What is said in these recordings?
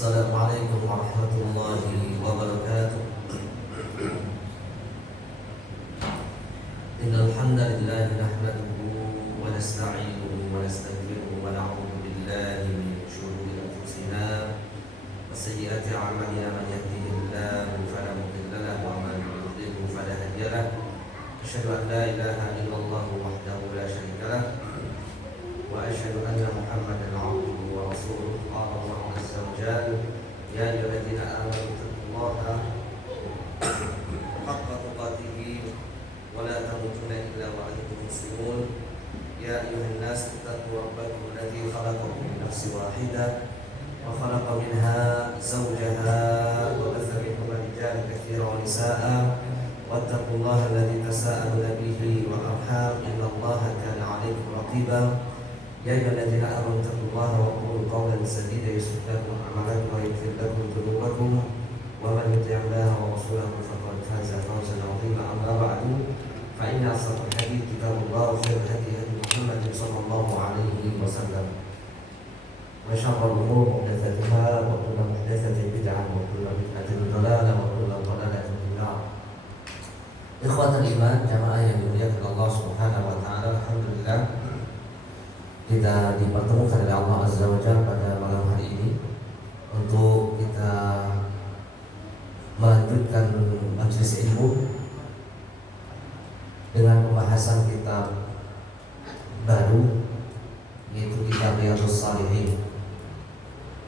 Assalamualaikum warahmatullahi wabarakatuh. Innal hamdalillah nahmaduhu wa nasta'inuhu wa nastaghfiruhu wa na'udzu billahi min shururi anfusina wa sayyiati a'malina. Man yahdihillahu fala mudilla lahu wa man yudlil fala hadiya lahu. Asyhadu an la ilaha illallah wahdahu la syarika lahu wa asyhadu anna Muhammadan 'abduhu wa rasuluh. Qala Allahu 'azza wa jalla, ya ayyuhalladzina amanu taqullaha haqqa tuqatih wa la tamutunna illa wa antum muslimun. Ya ayyuhan nas ittaqu rabbakum alladzi khalaqakum min nafsin wahidah wa khalaqa minha zawjaha wa batha minhuma rijalan katsiran wa nisaa'a wattaqullaha alladzi tasaaluna bihi wal arham innallaha kana 'alaykum raqiba. Ya ayyuhalladzina amanu taqullaha wa qulu qawlan sadida yuslih lakum a'malakum wa yaghfir lakum dhunubakum wa man yuti'illaha wa rasulahu faqad faza fawzan 'azima. Amma ba'du, fa inna asdaqal hadits kitabullah wa khairul hadi Muhammadin sallallahu alaihi wasallam wa syarrul umuri muhdatsatuha wa kullu muhdatsatin bid'ah wa kullu bid'atin dhalalah wa kullu dhalalatin fin nar. Ikhwatal iman, jamaah yang dimuliakan Allah Subhanahu wa taala, alhamdulillah kita dipertemukan oleh Allah Azza wa Jalla pada malam hari ini untuk kita melanjutkan majelis ilmu dengan pembahasan kitab baru, yaitu kitab Riyadhus Shalihin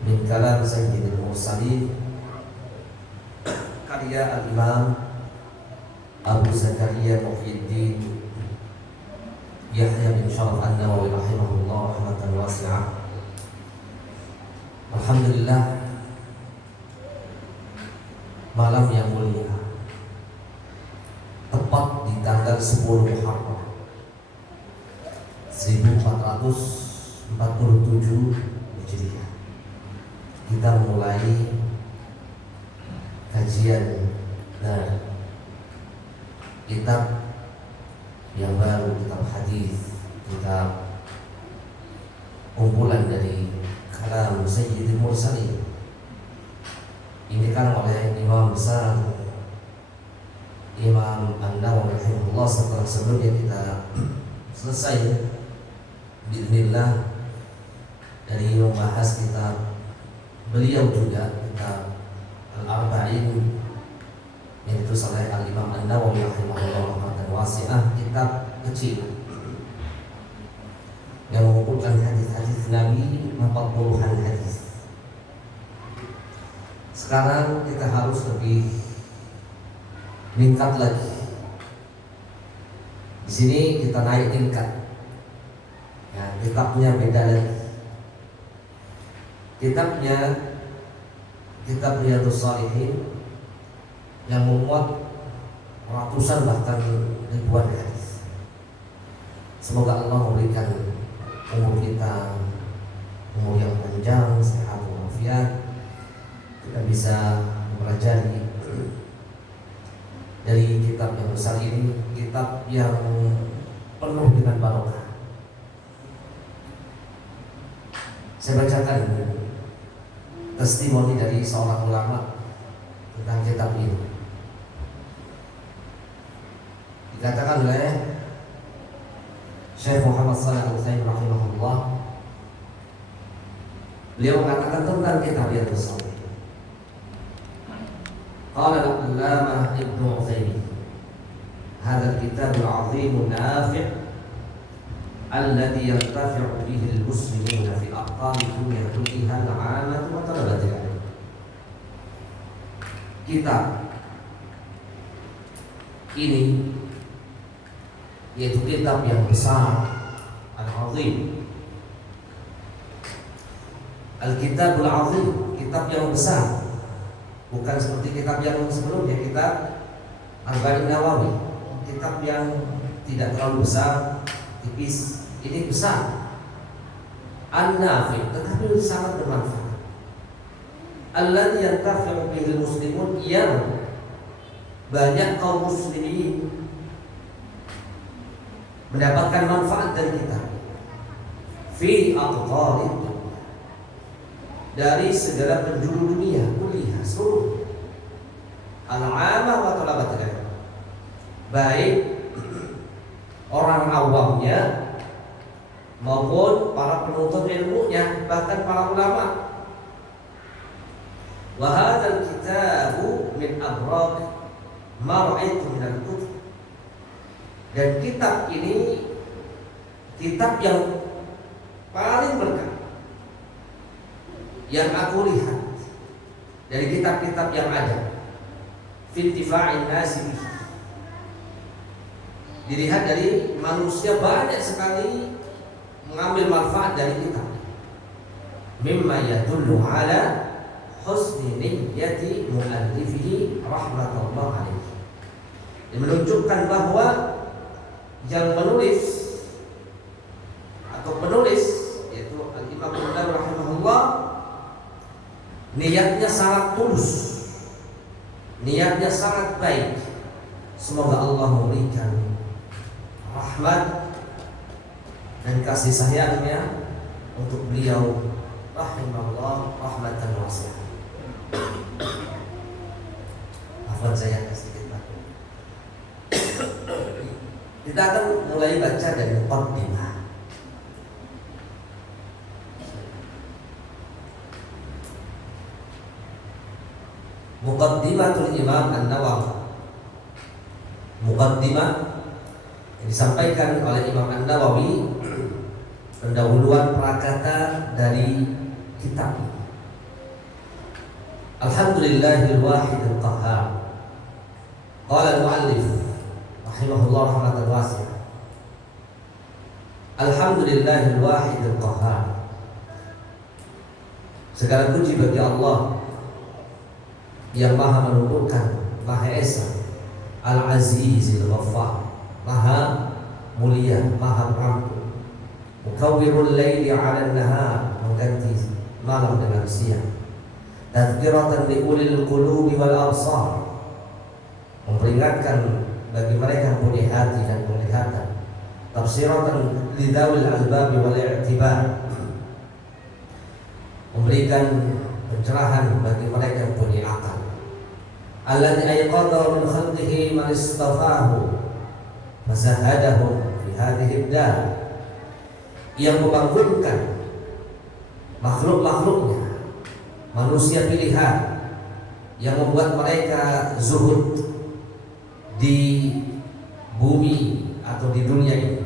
min kalam Sayyidil Mursalin, karya Al-Imam Abu Zakaria Muhyiddin Yahya bin Sharaf An-Nawawi rahimahullah rahmatan wasi'ah. Alhamdulillah, malam yang mulia, tepat di tanggal 10 Muharram 1447 Hijriah, kita mulai kajian kitab yang baru, kitab hadis, kitab kumpulan dari kalam Sayyidil Mursalin. Ini kan oleh Imam besar Imam An-Nawawi rahimahullah. Setelah sebelumnya kita selesai bismillah dari membahas kitab beliau juga, kitab Al-Arba'in yang ditulis oleh Al-Imam An-Nawawi rahimahullah rahmatan wasi'ah, kitab kecil yang mengumpulkan hadis-hadis Nabi, 40-an hadis. Sekarang kita harus lebih meningkat lagi. Di sini kita naik tingkat. Ya, kitabnya beda lagi. Kitab Riyadhus Shalihin yang memuat ratusan bahkan ribuan hadis. Semoga Allah memberikan umur kita umur yang panjang, sehat walafiat, kita bisa mempelajari dari kitab yang besar ini, kitab yang penuh dengan barokah. Saya bacakan testimoni dari seorang ulama tentang kitab ini. Dikatakan oleh Syekh Muhammad Shalih Al-Utsaimin rahimahullah, beliau mengatakan tentang kitab Riyadhus Shalihin. Qala al-Allamah Ibnu Utsaimin, "Hadzal kitabul 'azim nafi' alladhi yantafi'u bihi al-muslimuna fi aqtari dunya kulliha al-'amatu wa talabatil 'ilm." Kitab ini yaitu kitab yang besar, Al-Azim, Al-Kitabul Azim, kitab yang besar, bukan seperti kitab yang sebelumnya, kitab Arba'in Nawawi, kitab yang tidak terlalu besar, tipis. Ini besar, An-Nafi', tetapi sangat bermanfaat. Alladzi yantafi'u bihil muslimun, yang banyak kaum muslimin mendapatkan manfaat dari kita fi aqtarid, dari segala penjuru dunia kuliah seluruh al-'amah wa thalabatul ilm, baik orang awamnya maupun para penuntut ilmunya, bahkan para ulama. Wa hadzal kitabu min abraq ma ra'aitu min al-kutub. Dan kitab ini kitab yang paling berkah yang aku lihat dari kitab-kitab yang ada. Fi intifa'in nasi, dilihat dari manusia banyak sekali mengambil manfaat dari kitab. Mimma yadullu ala husni niyyati mu'allifihi rahmatullah alaihi. Ini menunjukkan bahwa yang menulis atau penulis yaitu Al-Imam An-Nawawi rahimahullah niatnya sangat tulus, niatnya sangat baik. Semoga Allah memberikan rahmat dan kasih sayangnya untuk beliau rahimahullah rahmatan wasi'ah. Afwan saya sedikit Pak. Kita akan mulai baca dari muqaddimah. Muqaddimatul Imam An-Nawawi. Muqaddimah yang disampaikan oleh Imam An-Nawawi, pendahuluan prakata dari kitab ini. Alhamdulillahil wahidil qahhar. Qala al-muallif rahimahullah rahmatan wasi'ah. Alhamdulillahil wahidil qahhar. Segala puji bagi Allah yang Maha menundukkan, Maha Esa, Al-Azizil Ghaffar, Maha mulia, Maha pengampun. Mukawwirul laili 'ala an-nahar, mengganti malam dengan siang. Tadhkiratan li ulil qulubi wal absar, memperingatkan bagi mereka yang punya hati dan penglihatan. Tafsiratan li dzawil albabi wal i'tibar, memberikan pencerahan bagi mereka yang punya akal. Alladzi ayqadha min khalqihi man istafahu fazahadahum fi hadhihi ad-dar, yang membangunkan makhluk-makhluknya, manusia pilihan, yang membuat mereka zuhud di bumi atau di dunia ini.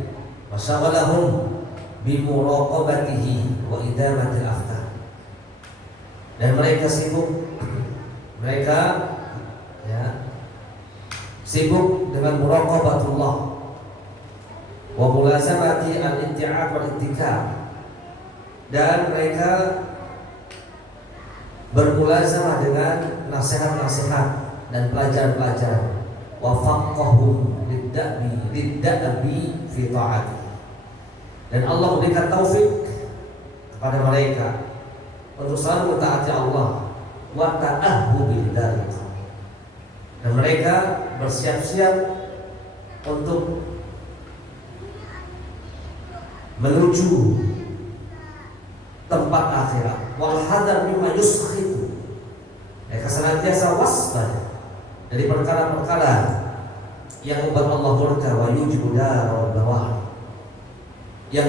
Wasyaghalahum bimuraqabatihi wa idamatil afkar, dan mereka sibuk sibuk dengan muraqabatullah wa mulazamati al-itti'ab wal ittikab, dan mereka bermulazamah dengan nasihat-nasihat dan pelajaran-pelajaran. Wa faqahum liddabi fi ta'ati, dan Allah memberikan taufik kepada mereka untuk selalu mentaati Allah. Wa ta'ahhu bil dzalik, dan mereka bersiap-siap untuk menuju tempat akhirat. Wal hadar mimma yuskhitu, mereka senantiasa waspada dari perkara-perkara yang membuat Allah murka. Wa yujibu darul bawar, yang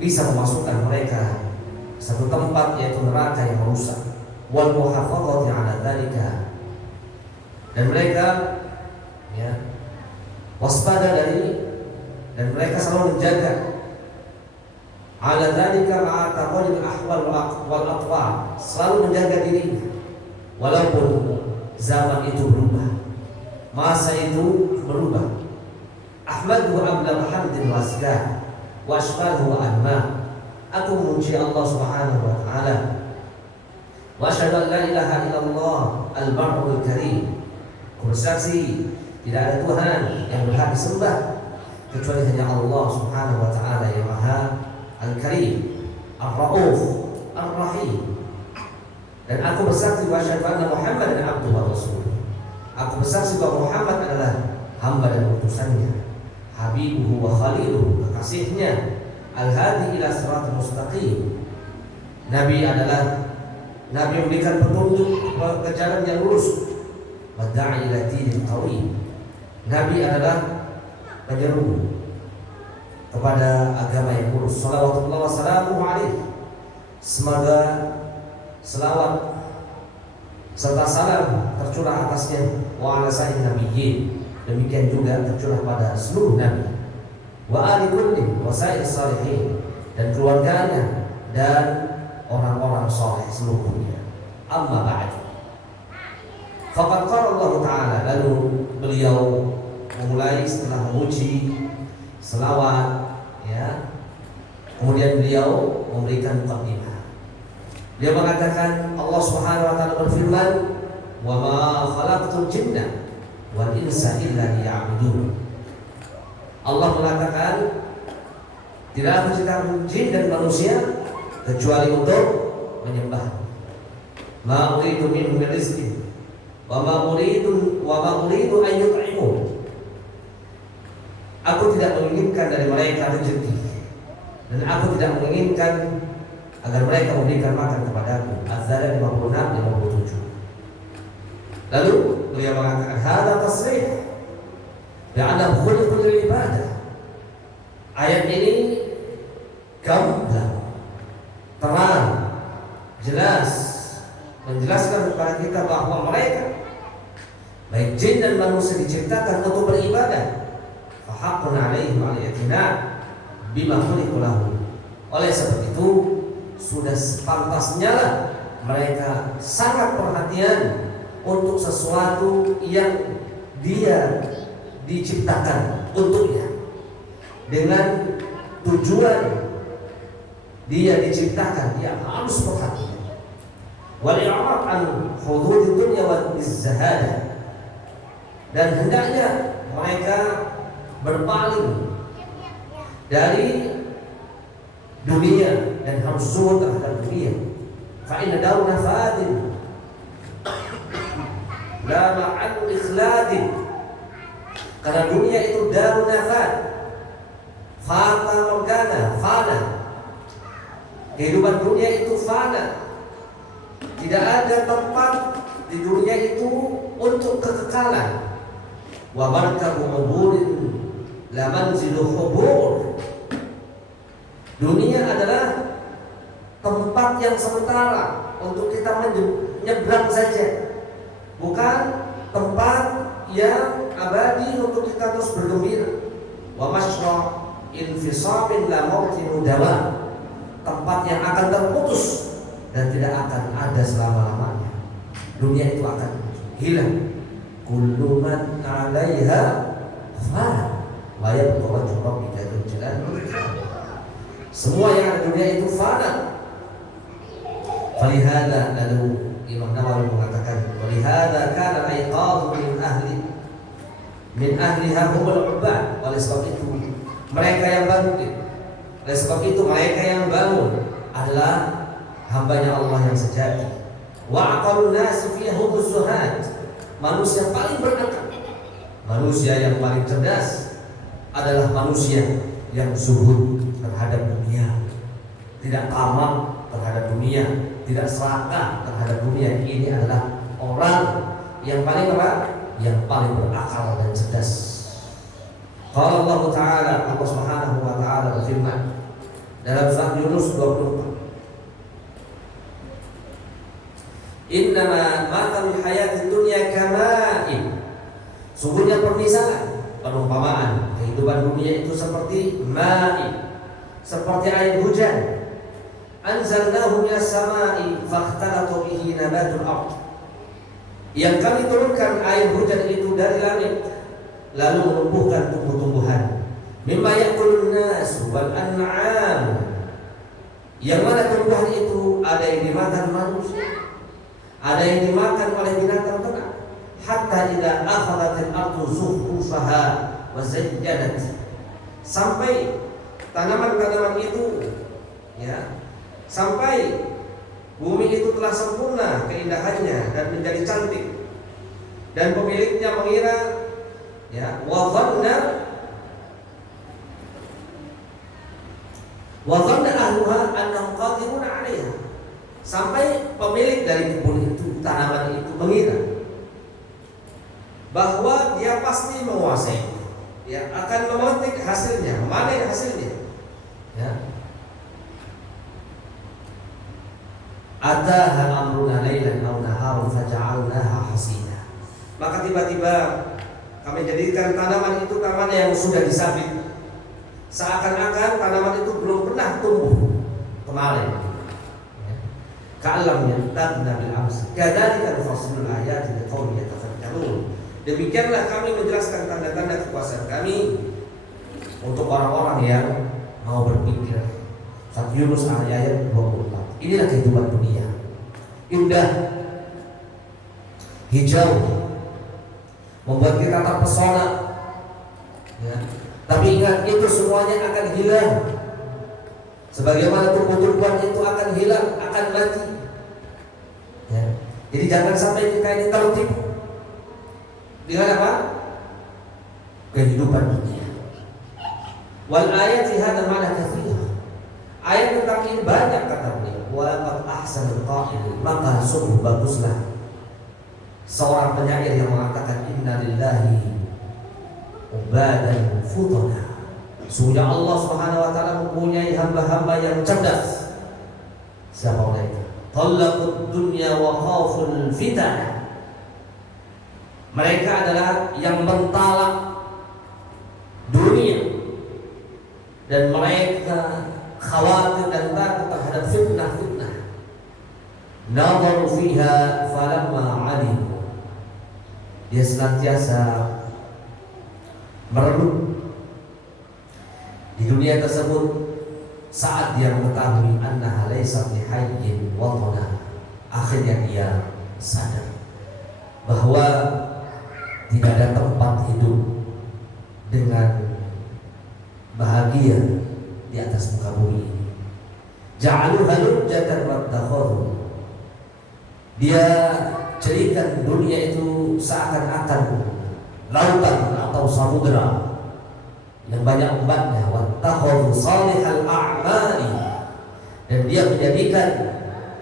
bisa memasukkan mereka satu tempat, yaitu neraka yang merusak. Wal muhafadzati 'ala dzalika, dan mereka waspada dari, dan mereka selalu menjaga 'ala dzalika ma'a taqallul ahwal wal atwa, selalu menjaga dirinya walaupun zaman itu berubah, masa itu berubah. Ahmadu abla hamdin wasgah wa ashmahu anma, aku memuji Allah Subhanahu wa taala. Wa asyhadu an la ilaha illallah al-barrul karim, bersaksi tidak ada Tuhan yang berhak disembah kecuali hanya Allah Subhanahu wa taala yang Maha Al-Karim, Ar-Rauf, Ar-Rahim. Dan aku bersaksi wa asyhadu anna Muhammadan abduhu wa rasuluh, aku bersaksi bahwa Muhammad adalah hamba dan utusannya, habibuhu wa khaliluhu, kekasihnya, al-hadi ila siratal mustaqim. Nabi adalah Nabi memberikan petunjuk ke jalan yang lurus. Wa da'i ila dinil qawim. Nabi adalah penyeru kepada agama yang lurus. Shalawatullah wassalamuhu alaihi. Semoga selawat serta salam tercurah atasnya wa ala sayyidin nabiyyin. Demikian juga tercurah pada seluruh nabi. Wa ali kulli wa sayyidis salihin, dan keluarganya dan orang-orang saleh seluruhnya. Amma ba'du. Faqad qala Allah Ta'ala, lalu beliau memulai setelah memuji selawat, ya. Kemudian beliau memberikan muqaddimah. Dia mengatakan, Allah Subhanahu wa taala berfirman, "Wa ma khalaqtul jinna wal insa illa liya'budun." Allah mengatakan, tidak aku ciptakan jin dan manusia kecuali untuk menyembah. Ma uridu minhum min rizqin wa ma uridu an yut'imun. Aku tidak menginginkan dari mereka rezeki, dan aku tidak menginginkan agar mereka memberikan makan kepadaku. Az-Zariyat 56-57. Lalu beliau mengatakan, hadza tasrih bi'annahu khuliqa lil ibadah. Ayat ini gamblang, terang, jelas menjelaskan kepada kita bahwa mereka, baik jin dan manusia, diciptakan untuk beribadah. Fa haqqun 'alaihim al-i'tina' bima khuliqa lahu. Oleh sebab itu, sudah sepantasnya lah mereka sangat perhatian untuk sesuatu yang dia diciptakan untuknya, dengan tujuan dia diciptakan, dia harus perhatian. Wal i'rad an hudud dunya wal izhadah, dan hendaknya mereka berpaling dari dunia dan harus zuhud terhadap dunia. Fa inna dauna fadin la ma'al ikhladin. Karena dunia itu darun nafad, fata morgana, fana. Kehidupan dunia itu fana. Tidak ada tempat di dunia itu untuk kekekalan. Wa markabu uburin la manzilu hubur. Dunia adalah tempat yang sementara untuk kita menyeberang saja, bukan tempat yang abadi untuk kita terus bergembira. Wa masra' infisamin la mautin dawa, tempat yang akan terputus dan tidak akan ada selama-lamanya. Dunia itu akan hilang. Kullu man 'alaiha fan wa yabqa wajhu rabbika dzul jalali wal ikram. Semua yang ada di dunia itu fana. Falihada, lalu Imam Nawawi mengatakan, walihada kana aiqadhu min ahliha humul ubbad. Oleh sebab itu mereka yang bangkit, oleh sebab itu mereka yang bangun adalah hambanya Allah yang sejati. Wa aqalun nasi fiha humuz zuhad. Manusia paling berakal, manusia yang paling cerdas adalah manusia yang zuhud terhadap dunia, tidak tamak terhadap dunia, tidak serakah terhadap dunia. Ini adalah orang yang paling apa? Yang paling berakal dan cerdas. Qala Allah Ta'ala, Allah Subhanahu wa taala berfirman dalam surat Yunus 24, Innama matalul hayatid dunya kama'in. Sungguhnya permisalan, perumpamaan kehidupan dunia itu seperti ma'i, seperti air hujan. Anzalnahu minas sama'i fakhtalata bihi nabatul ardh. Yang kami turunkan air hujan itu dari langit, lalu menumbuhkan tumbuh-tumbuhan. Mimma ya'kulun nas wal an'am. Yang mana tumbuhan itu ada yang dimakan manusia, ada yang dimakan oleh binatang ternak. Hatta idza akhadhatil ardu zukhrufaha wa zayyanat. Sampai tanaman-tanaman itu, ya, sampai bumi itu telah sempurna keindahannya dan menjadi cantik, dan pemiliknya mengira, ya, wa dhanna ahluha annahum qadirun 'alaiha. Sampai pemilik dari kebun itu, tanaman itu mengira bahwa dia pasti menguasai, dia akan memetik hasilnya, memanen hasilnya. Ya. Ataha amruna lailan aw naharan faja'alnaha hasina. Maka tiba-tiba kami jadikan tanaman itu tanaman yang sudah disabit, seakan-akan tanaman itu belum pernah tumbuh kemarin. Ka'lam yantadna bil amsi kadzalika nufasilul ayati liqaumin yatafakkarun. Demikianlah kami menjelaskan tanda-tanda kekuasaan kami untuk orang-orang yang mau berpikir. Surat Yunus ayat 24. Inilah kehidupan dunia, indah, hijau, membuat kita terpesona, ya. Tapi ingat, itu semuanya akan hilang. Sebagaimana tumbuh-tumbuhan itu akan hilang, akan mati, ya. Jadi jangan sampai kita ini tertipu dengan apa? Kehidupan dunia. Wal ayati hadza ma'na katsir. Ayat tentang ini banyak kata beliau. Wa laqad ahsanul qa'il, maka sungguh baguslah seorang penyair yang mengatakan inna lillahi ubadan futana. Sungguhnya Allah Subhanahu wa taala mempunyai hamba-hamba yang cerdas. Siapa mereka? Talaqud dunya wa khaful fitan. Mereka adalah yang mentalak dunia dan mereka khawatir dan takut terhadap fitnah-fitnah. Nadharu fiha falamma 'alimu. Dia senantiasa merenung di dunia tersebut. Saat dia mengetahui annaha laysat bihayyin watana, akhirnya dia sadar bahwa tidak ada tempat hidup dengan bahagia di atas muka bumi ini. Ja'aluha lujjatan wattakhadhu. Dia jadikan dunia itu seakan-akan lautan atau samudera yang banyak ombaknya. Wattakhadhu salihal a'mali, dan dia menjadikan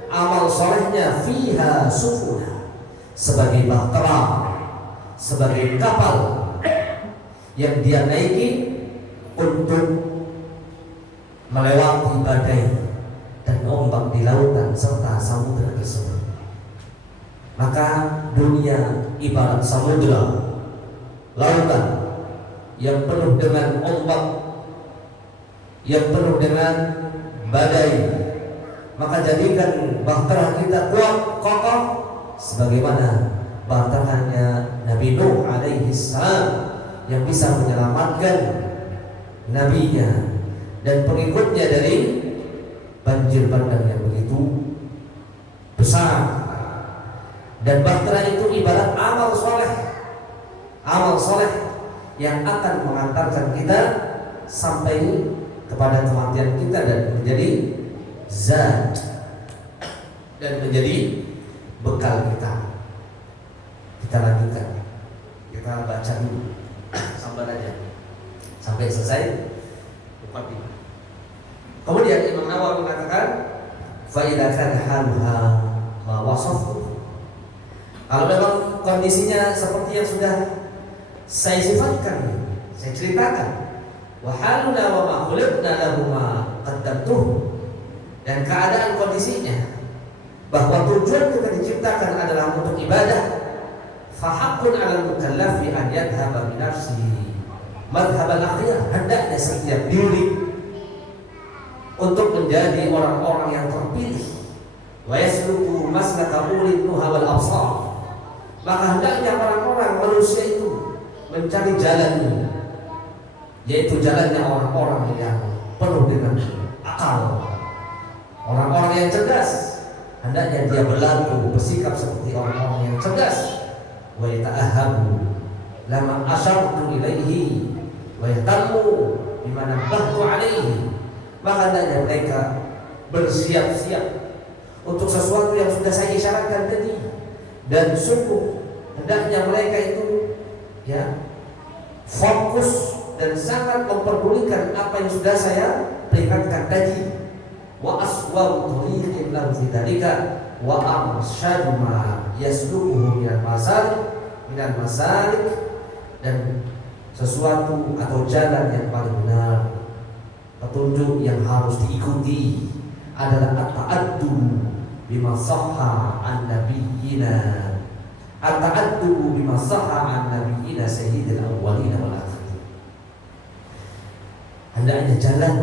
amal solehnya fiha sufuna, sebagai bahtera, sebagai kapal yang dia naiki untuk melewati badai dan ombak di lautan serta samudera tersebut. Maka dunia ibarat samudera, lautan yang penuh dengan ombak, yang penuh dengan badai. Maka jadikan bahtera kita kuat, kokoh, sebagaimana bahteranya Nabi Nuh alaihi salam yang bisa menyelamatkan nabinya dan pengikutnya dari banjir bandang yang begitu besar. Dan bahtera itu ibarat amal soleh yang akan mengantarkan kita sampai kepada kematian kita dan menjadi zat dan menjadi bekal kita. Kita lanjutkan, kita baca dulu sampai aja sampai selesai. Kemudian Imam Nawawi mengatakan, fa idza kana haluha ma wasaftu. Kalau memang kondisinya seperti yang sudah saya sifatkan, saya ceritakan, wa haluna wa ma khuliqna lahu ma qaddamtuh, dan keadaan kondisinya bahwa tujuan kita diciptakan adalah untuk ibadah, fa haqqun 'alal mukallafi an yadhhaba bi nafsihi madhhab al-akhyar. Hendaknya setiap diri untuk menjadi orang-orang yang terpilih, wa yasluku maslaka ulil nuha wal absar. Maka hendaknya orang-orang manusia itu mencari jalan, yaitu jalannya orang-orang yang penuh dengan akal, orang-orang yang cerdas. Hendaknya dia berlaku, bersikap seperti orang-orang yang cerdas. Wa yata'ahabu lama asyartu ilaihi wa yahtamu bima nabbahtu alaihi. Maka hendaknya mereka bersiap-siap untuk sesuatu yang sudah saya isyaratkan tadi, dan sungguh hendaknya mereka itu fokus dan sangat memperdulikan apa yang sudah saya peringatkan tadi. Wa aswabu tariqin lahu fi dzalika wa arsyadu ma yasluquhu minal masalik, dan sesuatu atau jalan yang paling benar, petunjuk yang harus diikuti adalah at-ta'addu bima sahha an nabiyyina, at-ta'addu bima sahha an nabiyyina sayyidil awwalin wal akhirin. Hendaknya jalan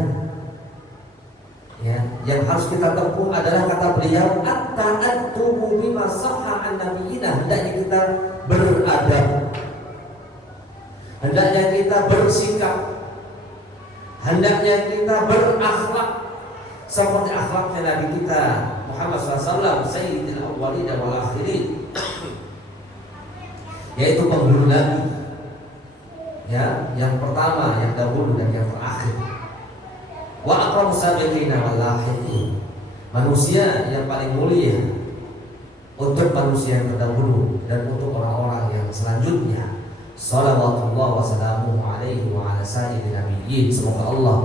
ya, yang harus kita tempuh adalah kata beliau at-ta'addu bima sahha an nabiyyina. Hendaknya kita beradab, hendaknya kita bersikap, hendaknya kita berakhlak seperti akhlaknya Nabi kita Muhammad SAW, Sayyidil Awwalin wal Akhirin, yaitu penghulu Nabi ya, yang pertama, yang dahulu dan yang terakhir. Wa aqrabu sabiqina wal lahiqin, manusia yang paling mulia untuk manusia yang terdahulu dan untuk orang-orang yang selanjutnya. Salawatullah wa salamuhu alaihi wa ala sayyidil nabiyyin. Semoga Allah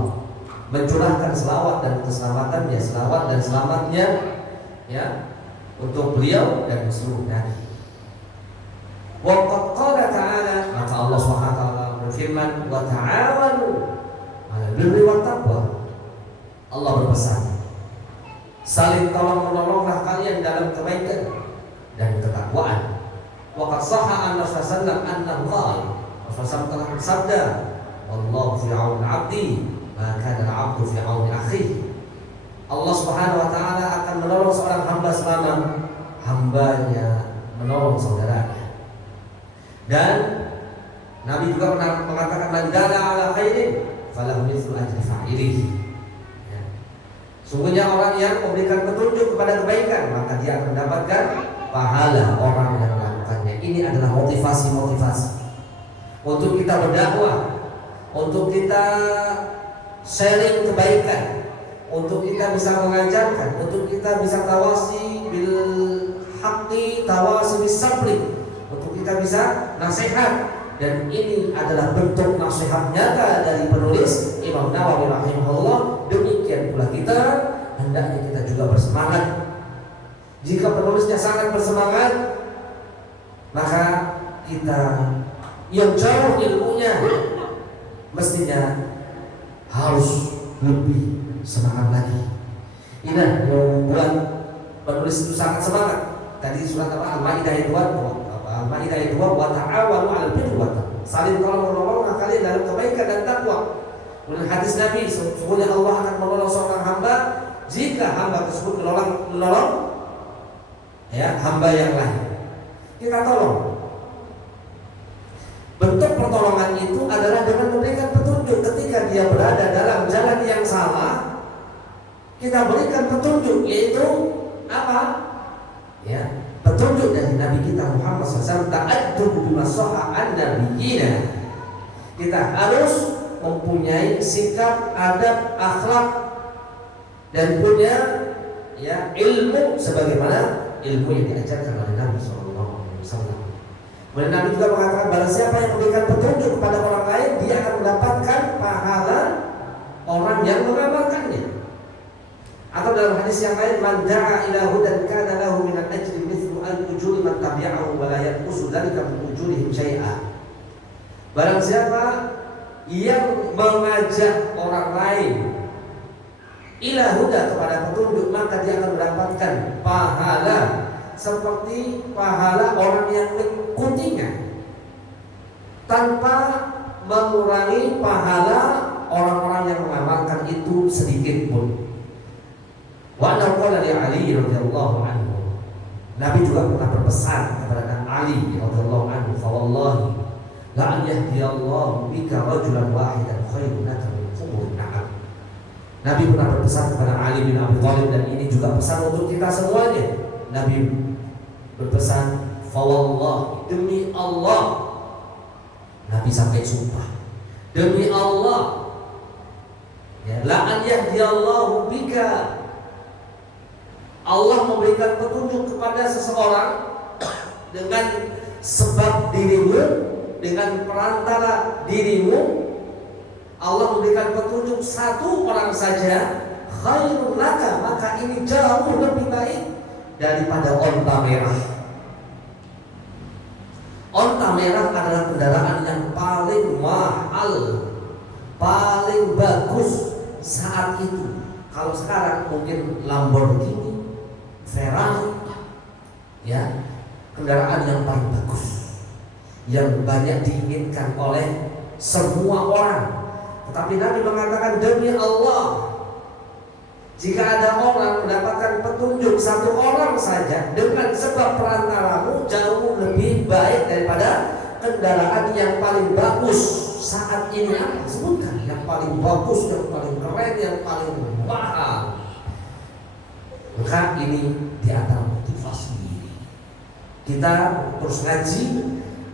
mencurahkan selawat dan keselamatannya, selawat dan selamatnya ya untuk beliau dan seluruh nabi. Wa qad qala ta'ala, maka Allah SWT berfirman, wa ta'awanu 'alal birri wat taqwa. Allah berpesan, saling tolong-menolonglah kalian dalam kebaikan dan ketakwaan. Wa qad sahha an Rasulullah annahu qala, Rasulullah telah bersabda, wallahu fi 'auni 'abdi ma kana al-'abdu fi 'auni akhihi. Allah Subhanahu wa taala akan menolong seorang hamba selama hambanya menolong saudaranya. Dan Nabi juga pernah mengatakan, man dalla 'ala khairin falahu mithlu ajri fa'ilihi. Ya. Sungguhnya orang yang memberikan petunjuk kepada kebaikan, maka dia akan mendapatkan pahala orang yang melakukannya. Ini adalah motivasi-motivasi untuk kita berdakwah, untuk kita sharing kebaikan, untuk kita bisa mengajarkan, untuk kita bisa tawasi bil haqqi, tawasi bis sabri, untuk kita bisa nasihat. Dan ini adalah bentuk nasihat nyata dari penulis Imam Nawawi rahimahullah. Demikian pula kita hendaknya kita juga bersemangat. Jika penulisnya sangat bersemangat, maka kita yang jauh ilmunya mestinya harus lebih semangat lagi. Ini yang membuat penulis itu sangat semangat. Tadi surat apa? Al-Maidah 2, Al-Maidah 2, wa ta'awanu 'alal birri wat taqwa. Saling tolong-menolonglah kalian dalam kebaikan dan takwa. Kemudian hadis Nabi, sesungguhnya Allah akan menolong seorang hamba jika hamba tersebut menolong ya hamba yang lain. Kita tolong. Bentuk pertolongan itu adalah dengan memberikan petunjuk. Ketika dia berada dalam jalan yang salah, kita berikan petunjuk, yaitu apa? Ya, petunjuk dari Nabi kita Muhammad SAW. Ta'addu bima sahha an nabiyyina. Kita harus mempunyai sikap, adab, akhlak, dan punya ya ilmu sebagaimana ilmu yang diajarkan oleh Nabi SAW. Kemudian Nabi juga mengatakan, barang siapa yang memberikan petunjuk kepada orang lain, dia akan mendapatkan pahala orang yang mengamalkannya. Atau dalam hadis yang lain, man da'a ila hudan kana lahu min al-ajri mithlu al-ujuri man tabi'ahu wa la yanqusu dzalika min ujurihim syai'a. Barang siapa yang mengajak orang lain ila huda, kepada petunjuk, maka dia akan mendapatkan pahala seperti pahala orang yang mengikutinya, tanpa mengurangi pahala orang-orang yang mengamalkan itu sedikit pun. Wa qala li Ali radhiyallahu anhu, Nabi juga pernah berpesan kepada Ali radhiyallahu anhu, fa wallahi la an yahdiyallahu bika rajulan wahidan khairun laka min humurin na'am. Nabi pernah berpesan kepada Ali bin Abi Thalib, dan ini juga pesan untuk kita semuanya. Nabi berpesan, fa wallahi, demi Allah. Nabi sampai sumpah, demi Allah, ya, la an yahdiyallahu bika, Allah memberikan petunjuk kepada seseorang dengan sebab dirimu, dengan perantara dirimu. Allah memberikan petunjuk satu orang saja, khairun laka, maka ini jauh lebih baik daripada onta merah. Onta merah adalah kendaraan yang paling mahal, paling bagus saat itu. Kalau sekarang mungkin Lamborghini, Ferrari, ya, kendaraan yang paling bagus, yang banyak diinginkan oleh semua orang. Tetapi Nabi mengatakan, demi Allah, jika ada orang mendapatkan petunjuk satu orang saja dengan sebab perantaramu, jauh lebih baik daripada kendaraan yang paling bagus saat ini. Apa? Sebutkan yang paling bagus, yang paling keren, yang paling mahal. Maka ini di antara motivasi kita terus ngaji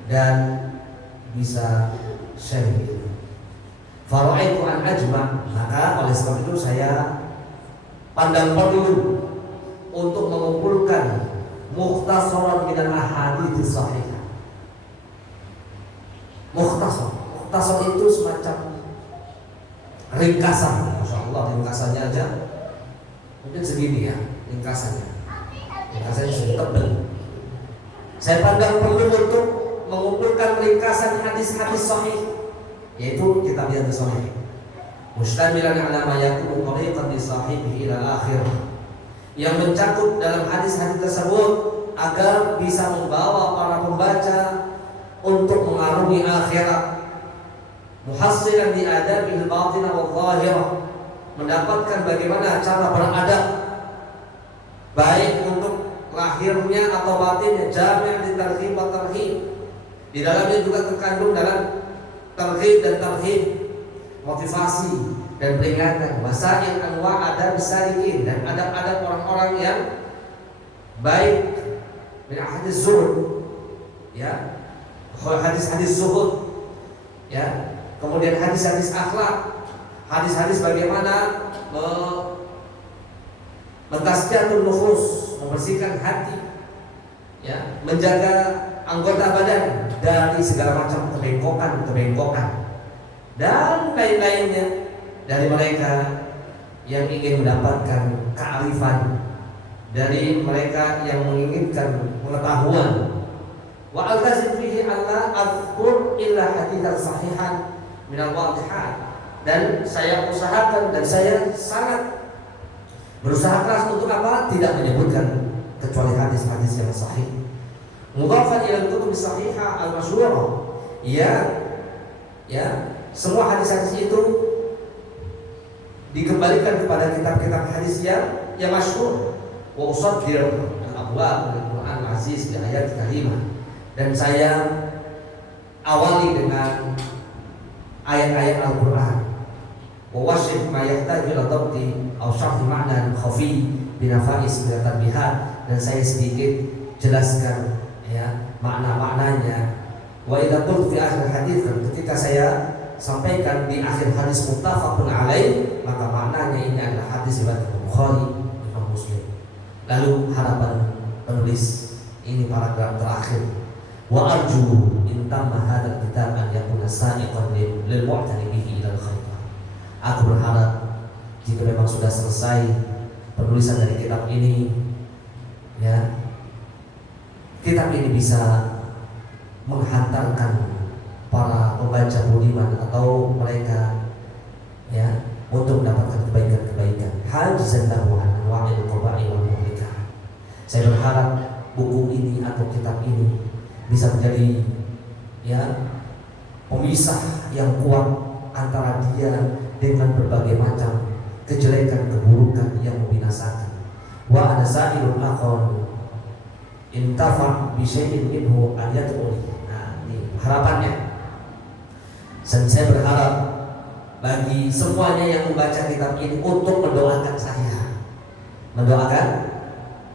dan bisa sharing. Faraitu an ajma, maka oleh sebab itu saya pandang perlu untuk mengumpulkan mukhtasaran minal ahadits sahihah. Mukhtasar itu semacam ringkasan. Masya Allah, ringkasannya aja mungkin segini ya, ringkasannya sudah tebal. Saya pandang perlu untuk mengumpulkan ringkasan hadis-hadis sahih, yaitu kitab Riyadhus Shalihin, mustamilan ala ma yakunu tariqan li sahibihi ila akhir, yang mencakup dalam hadis-hadis tersebut agar bisa membawa para pembaca untuk mengarungi akhirat, muhassilan di adabil batin wal zahirah, mendapatkan bagaimana cara beradab baik untuk lahirnya atau batinnya, jami' di targhib wa tarhib. Di dalamnya juga terkandung dalam targhib dan tarhib, motivasi dan peringatan, wasail anwa adab salikin, dan adab-adab orang-orang yang baik, min hadis zuhud, ya, hadis-hadis zuhud, ya, kemudian hadis-hadis akhlak, hadis-hadis bagaimana mentazkiyatun nufus, membersihkan hati, ya, menjaga anggota badan dari segala macam kebengkokan dan lain-lainnya dari mereka yang ingin mendapatkan kearifan, dari mereka yang menginginkan pengetahuan. Wa altazim fihi alla azkur illa haditsan sahihan min al-wadihat, dan saya usahakan dan saya sangat berusaha keras untuk apa? Tidak menyebutkan kecuali hadis-hadis yang sahih. Mudhafan ila kutub sahihah al-masyhurah. Ya, semua hadis-hadis itu dikembalikan kepada kitab-kitab hadis yang masyhur. Wa usaddir al-abwab al-Qur'an al-aziz bi ayat karimah, dan saya awali dengan ayat-ayat Al-Qur'an. Wa wasyif ma yahtaju ila dhabti aw syarh ma'na khafi bi nafais min at-tanbihat, dan saya sedikit jelaskan ya makna-maknanya. Wa idza qult fi akhir hadits, ketika saya sampaikan di akhir hadis muttafaqun alaih, maka maknanya ini adalah hadis riwayat Bukhari, Imam Muslim. Lalu harapan penulis ini paragraf terakhir, wa arju in tamma hadzal kitab an yakuna sa'iqan lil mu'tani bihi ila al-khair. Aku berharap jika memang sudah selesai penulisan dari kitab ini, ya, kitab ini bisa menghantarkan para pembaca budiman atau mereka, ya, untuk mendapatkan kebaikan-kebaikan. Hajizan lahu an anwa'il qaba'i wal muhlikah. Saya berharap buku ini atau kitab ini bisa menjadi, ya, pemisah yang kuat antara dia dengan berbagai macam kejelekan, keburukan yang membinasakan. Wa ana sa'ilun akhon intafa bi syai'in minhu an yad'u. Nah, ini harapannya. Dan saya berharap bagi semuanya yang membaca kitab ini untuk mendoakan saya, mendoakan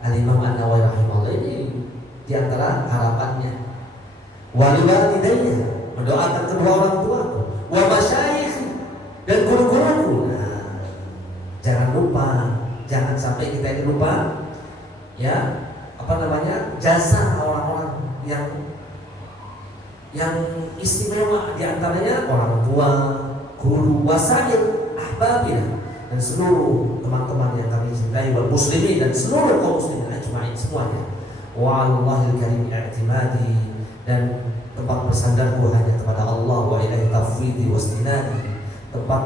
Al-Imam An-Nawawi rahimahullah, ini di antara harapannya. Wa liwalidayya, mendoakan kedua orang tuaku, wa masyayikh, dan guru-guruku. Nah, jangan lupa, jangan sampai kita ini lupa, ya, jasa orang-orang yang istimewa, di antaranya orang tua, guru, wasail, ahbabina, dan seluruh teman-teman yang kami cintai, wal muslimin dan seluruh kaum muslimin ajma'in semuanya. Wa 'alallahil karim i'timadi, dan tempat bersandarku hanya kepada Allah, wa ilaihi tafwidi wastinadi, tempat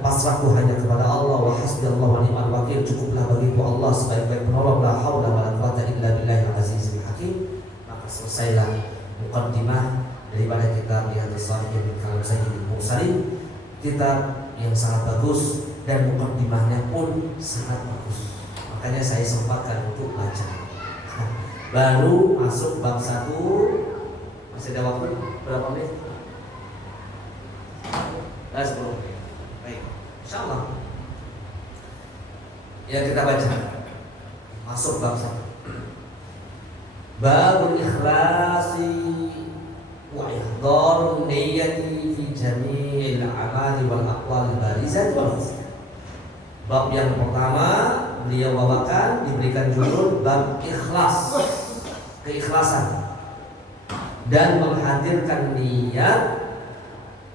pasrahku hanya kepada Allah, wa hasbiyallahu wa ni'mal wakil, cukuplah bagiku Allah sebaik-baik penolong, la haula wa la quwwata illa billahil azizil hakim. Maka selesailah muqaddimah daripada kitab Riyadhus Shalihin min kalam Sayyidil Mursalin, kitab yang sangat bagus dan muqaddimahnya pun sangat bagus. Makanya saya sempatkan untuk baca. Baru masuk bab 1, masih ada waktu berapa menit? 10 menit. Baik, insyaallah. Ya, kita baca. Masuk bab 1. Babul ikhlasi wa ihdharun niyyati fi jami'il a'mali wal aqwali barizati wal khufiyah. Bab yang pertama beliau bawakan diberikan judul bab ikhlas, keikhlasan, dan menghadirkan niat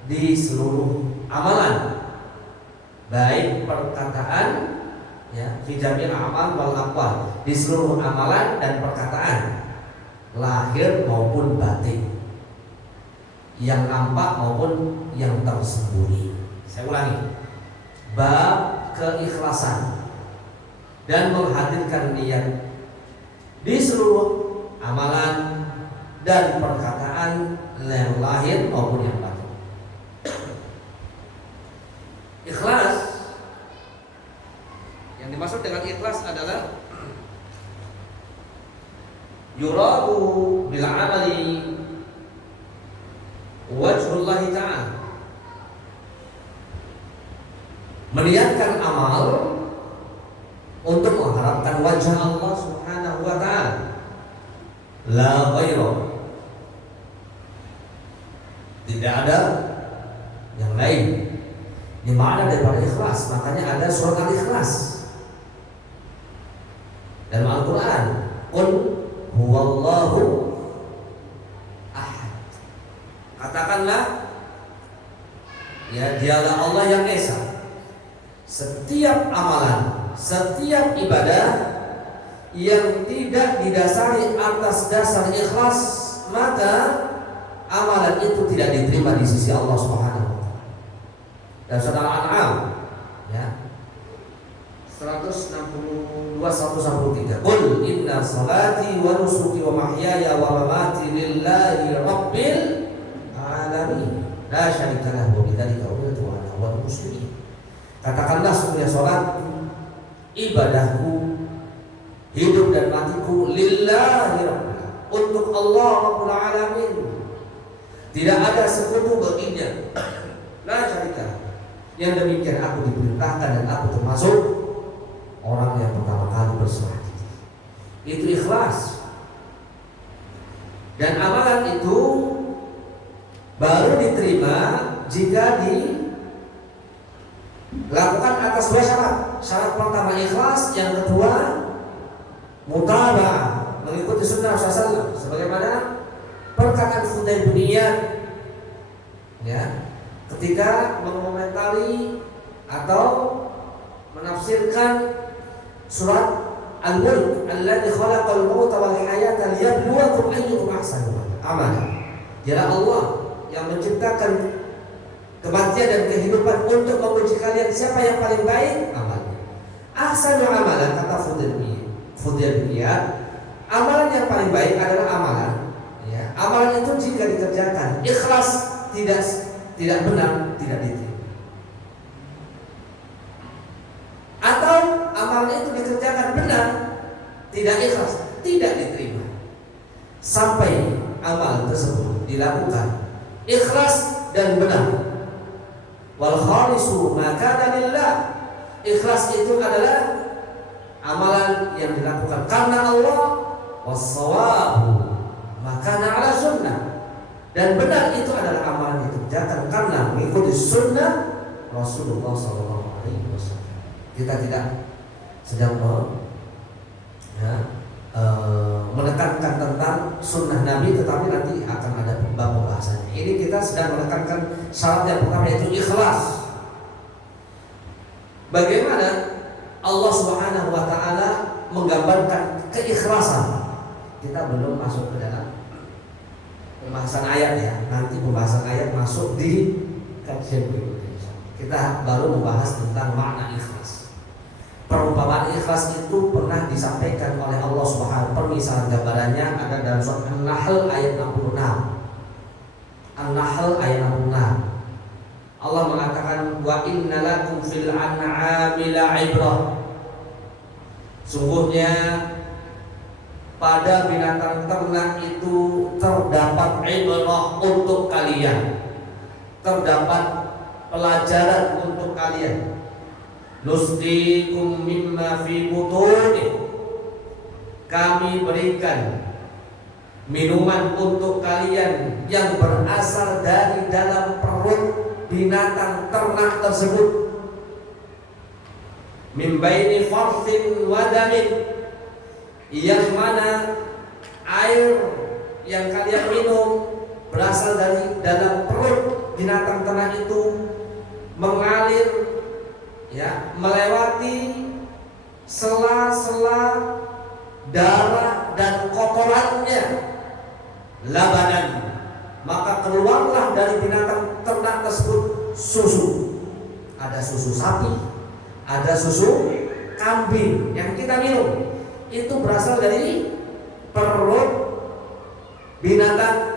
di seluruh amalan, baik perkataan, ya, fi jami'il a'mal wal aqwal, di seluruh amalan dan perkataan, lahir maupun batin, yang nampak maupun yang tersembunyi. Saya ulangi, bab keikhlasan dan menghadirkan niat di seluruh amalan dan perkataan, yang lahir maupun yang batin. Ikhlas, yang dimaksud dengan ikhlas adalah yuradu bil amali wajhullah ta'ala, meniatkan amal untuk mengharapkan wajah Allah Subhanahu wa ta'ala, la ghairu, tidak ada yang lain. Ini makna daripada ikhlas. Makanya ada surat Al-Ikhlas dalam Al-Quran, qul huwallahu ahad. Katakanlah, ya, dialah Allah yang esa. Setiap amalan, setiap ibadah yang tidak didasari atas dasar ikhlas, maka amalan itu tidak diterima di sisi Allah Subhanahu wa taala. Dan surah Al-An'am, ya, 162 113. Qul inna salati wa nusuki wa mahyaya wa mamati lillahi rabbil alamin, la syarika lahu wa bidzalika umirtu wa ana awwalul muslimin. Katakanlah, sesungguhnya salatku, ibadahku, hidup dan matiku lillahi rabbil, untuk Allah Rabbul alamin, tidak ada sekutu baginya, la syarika. Yang demikian aku diperintahkan dan aku termasuk orang yang pertama kali berserah diri. Itu ikhlas. Dan amalan itu baru diterima jika dilakukan atas dua syarat. Syarat pertama ikhlas, yang kedua mutaba'ah, mengikuti sunnah Rasulullah SAW, sebagaimana perkataan Fudail bin Iyad, ya, ketika mengomentari atau menafsirkan surat Al-Mulk, alladzi khalaqal mauta wal hayata liyabluwakum ayyukum ahsanu amala. Dialah Allah yang menciptakan kematian dan kehidupan untuk menguji kalian siapa yang paling baik amalnya. Ahsanu amalan, kata Fudail bin Iyad, amalan yang paling baik adalah amalan, ya, amalan itu jika dikerjakan ikhlas, tidak benar, tidak diterima. Atau amalan itu dikerjakan benar, tidak ikhlas, tidak diterima. Sampai amal tersebut dilakukan ikhlas dan benar. Wal khalisu ma kana lillah. Ikhlas itu adalah amalan yang dilakukan karena Allah, was-shawabu ma kana ala sunnah. Dan benar itu adalah amalan yang dikerjakan karena mengikuti sunnah Rasulullah SAW. Kita tidak sedang menekankan tentang sunnah Nabi, tetapi nanti akan ada bab pembahasannya. Ini kita sedang menekankan syarat yang pertama, yaitu ikhlas. Bagaimana Allah Subhanahu wa taala menggambarkan keikhlasan. Kita belum masuk ke dalam pembahasan ayat ya. Nanti pembahasan ayat masuk di kajian berikutnya. Kita baru membahas tentang makna ikhlas. Perumpamaan ikhlas itu pernah disampaikan oleh Allah Subhanahu wa taala. Permisalan gambarannya ada dalam surat An-Nahl ayat 66. An-Nahl ayat 66. Allah mengatakan wa inna lakum fil an'ami la'ibrah. Sungguhnya pada binatang ternak itu terdapat ibrah untuk kalian. Terdapat pelajaran untuk kalian. Nusqikum mimma fi butuni. Kami berikan minuman untuk kalian yang berasal dari dalam perut binatang ternak tersebut, min baini farthin wa damin, yang mana air yang kalian minum berasal dari dalam perut binatang ternak itu mengalir ya, melewati sela-sela darah dan kotorannya, labanan, maka keluarlah dari binatang ternak tersebut susu. Ada susu sapi, ada susu kambing yang kita minum. Itu berasal dari perut binatang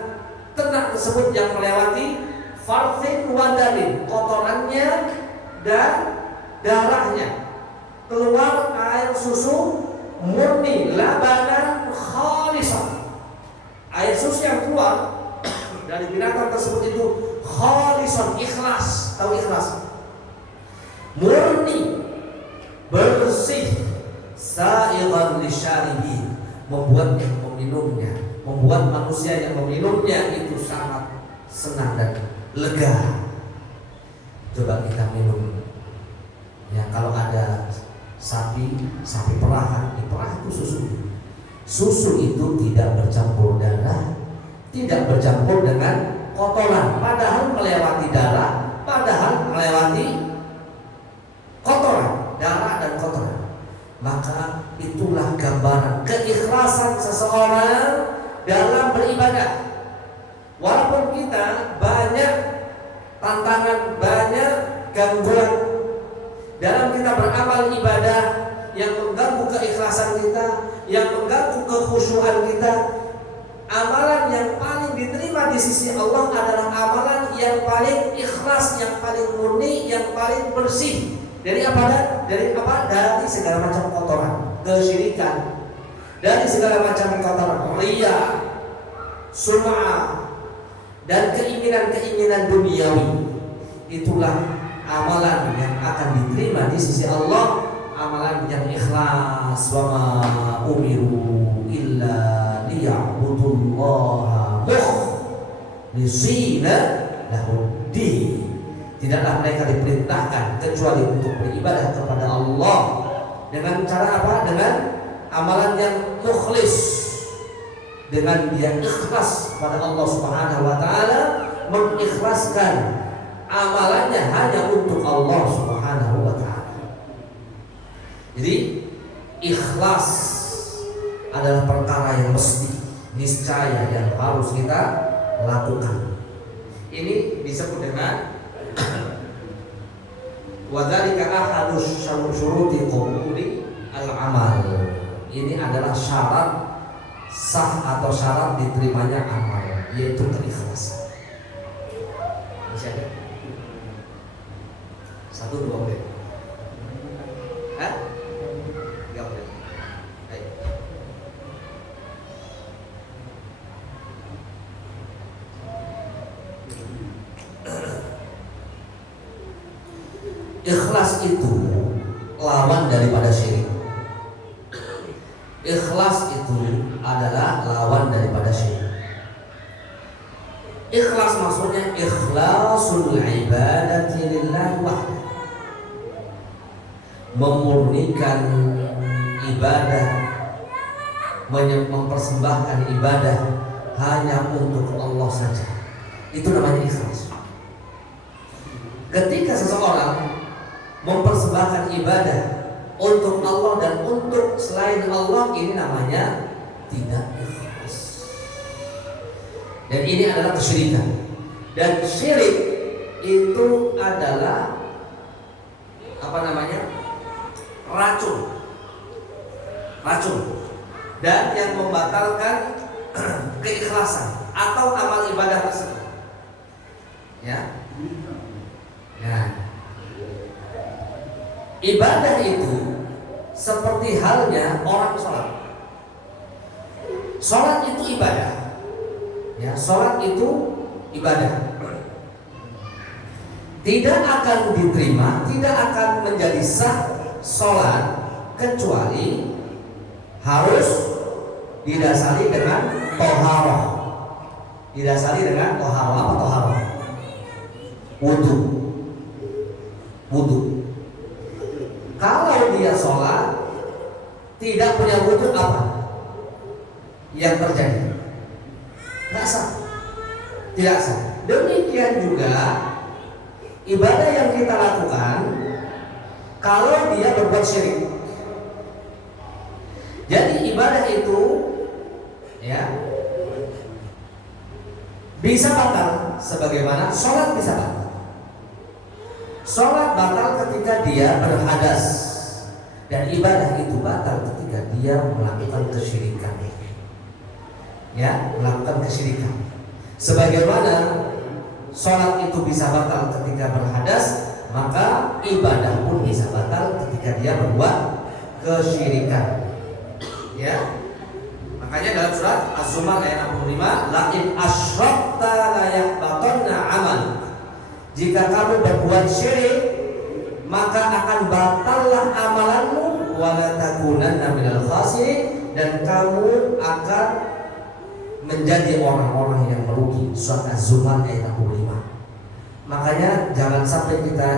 ternak tersebut yang melewati farthin wadamin, kotorannya dan darahnya. Keluar air susu murni, labanan khalisan. Air susu yang keluar dari binatang tersebut itu khalisan, ikhlas. Tahu ikhlas? Murni, bersih, sa'iran lisyaribin, membuat yang meminumnya, membuat manusia yang meminumnya itu sangat senang dan lega. Coba kita minum ya, kalau ada sapi perahan, di perah itu susu itu tidak bercampur darah, tidak bercampur dengan kotoran, padahal melewati darah, padahal melewati kotoran, darah dan kotoran. Maka itulah gambaran keikhlasan seseorang dalam beribadah. Walaupun kita banyak tantangan, banyak gangguan dalam kita beramal ibadah yang mengganggu keikhlasan kita, yang mengganggu kekhusyuan kita, amalan yang paling diterima di sisi Allah adalah amalan yang paling ikhlas, yang paling murni, yang paling bersih. Dari apa? Dari apa? Dari segala macam kotoran, kesyirikan, dari segala macam kotoran, riya, sum'ah, dan keinginan-keinginan duniawi. Itulah amalan yang akan diterima di sisi Allah, amalan yang ikhlas. Wa ma umiru illa liya'budullaha mukhlishina lahuddin. Tidaklah mereka diperintahkan kecuali untuk beribadah kepada Allah dengan cara apa? Dengan amalan yang mukhlis, dengan dia ikhlas pada Allah Subhanahu wa taala, mengikhlaskan amalannya hanya untuk Allah Subhanahu wa taala. Jadi ikhlas adalah perkara yang mesti, niscaya, yang harus kita lakukan. Ini disebut dengan wa dzalika ahadus syuruti qabuli al-amal. Ini adalah syarat sah atau syarat diterimanya amal, yaitu keikhlasan. Masih ada? 1-2 menit. Hah? 3 menit. Baik. Ikhlas itu lawan daripada syirik. Ikhlas itu adalah lawan daripada syirik. Ikhlas maksudnya ikhlasul ibadati lillahi wahdahu, memurnikan ibadah, mempersembahkan ibadah hanya untuk Allah saja. Itu namanya ikhlas. Ketika seseorang mempersembahkan ibadah untuk Allah dan untuk selain Allah, ini namanya tidak ikhlas. Dan ini adalah kesyirikan. Dan syirik itu adalah racun dan yang membatalkan keikhlasan atau amal ibadah tersebut. Ya. Nah, ibadah itu seperti halnya orang sholat. Sholat itu ibadah. Ya, sholat itu ibadah. Tidak akan diterima, tidak akan menjadi sah sholat kecuali harus didasari dengan toharoh. Didasari dengan toharoh. Apa toharoh? Wudu. Kalau dia sholat tidak punya wudu, apa yang terjadi? Tidak sah. Tidak sah. Demikian juga ibadah yang kita lakukan kalau dia berbuat syirik. Jadi ibadah itu ya bisa batal sebagaimana sholat bisa batal. Sholat batal ketika dia berhadas, dan ibadah itu batal ketika dia melakukan kesyirikan. Ya, melakukan kesyirikan. Sebagaimana sholat itu bisa batal ketika berhadas, maka ibadah pun bisa batal ketika dia berbuat kesyirikan. Ya, makanya dalam surat Az-Zumar ayat 65, la in asyrakta la yahbatanna amal. Jika kamu berbuat syirik, maka akan batallah amalanmu, wala takunanna minal khasirin, dan kamu akan menjadi orang-orang yang merugi. Surat Az-Zumar ayat 65. Makanya jangan sampai kita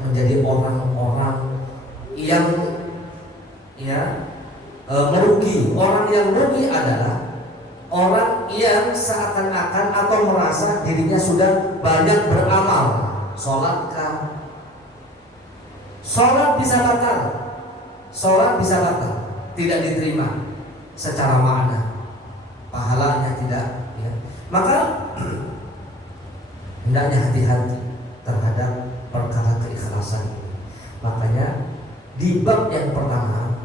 menjadi orang-orang yang merugi. Orang yang merugi adalah orang yang seakan-akan atau merasa dirinya sudah banyak beramal. Sholatkah? Sholat bisa batal. Sholat bisa batal, tidak diterima secara makna, pahalanya tidak. Ya. Maka hendaknya hati-hati terhadap perkara keikhlasan. Makanya di bab yang pertama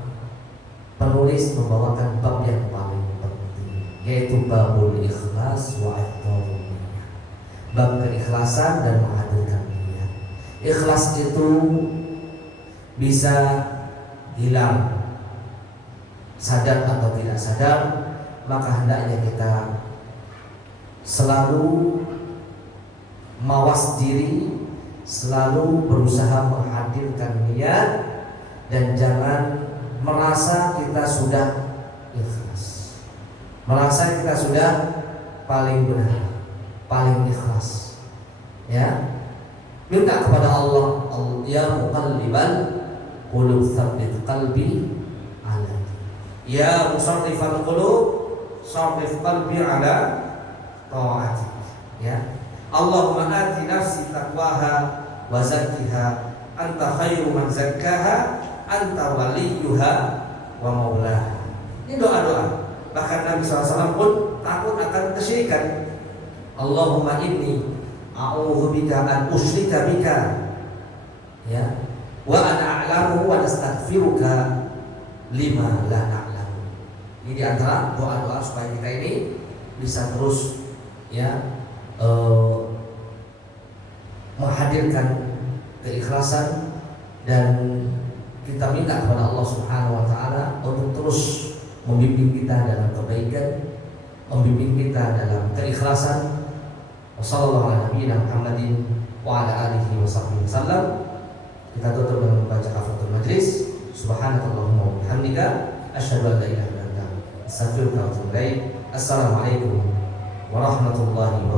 penulis membawakan bab yang paling penting, yaitu babul ikhlas wa ihdarul niyyah. Bab keikhlasan dan menghadirkan niat. Ikhlas itu bisa hilang, sadar atau tidak sadar, maka hendaknya kita selalu mawas diri, selalu berusaha menghadirkan niat, dan jangan merasa kita sudah ikhlas, merasa kita sudah paling benar, paling ikhlas. Ya, minta kepada Allah, ya muqallibal qulub tsabbit qalbi ala, ya musarrifal qulub sarrif qalbi ala ta'atik. Ya, Allahumma ati nafsi taqwaha wa zakkiha anta khairu man zakkaha anta waliyuha wa maulaha. Ini doa-doa. Bahkan Nabi SAW pun takut akan kesyirikan. Allahumma inni a'udzubika an usyrika bika, ya, wa ana a'lamu wa nastaghfiruka lima la na'lamu. Ini di antara doa-doa supaya kita ini bisa terus menghadirkan keikhlasan, dan kita minta kepada Allah Subhanahu wa taala untuk terus membimbing kita dalam kebaikan, membimbing kita dalam keikhlasan. Wassallallahu ala nabiyina Muhammadin wa ala alihi washabbihi wasallam. Kita tutup dengan membaca kafaratul majlis. Subhanakallahumma wa bihamdika asyhadu an la ilaha illa anta astaghfiruka wa atubu ilaik. Assalamualaikum warahmatullahi wabarakatuh.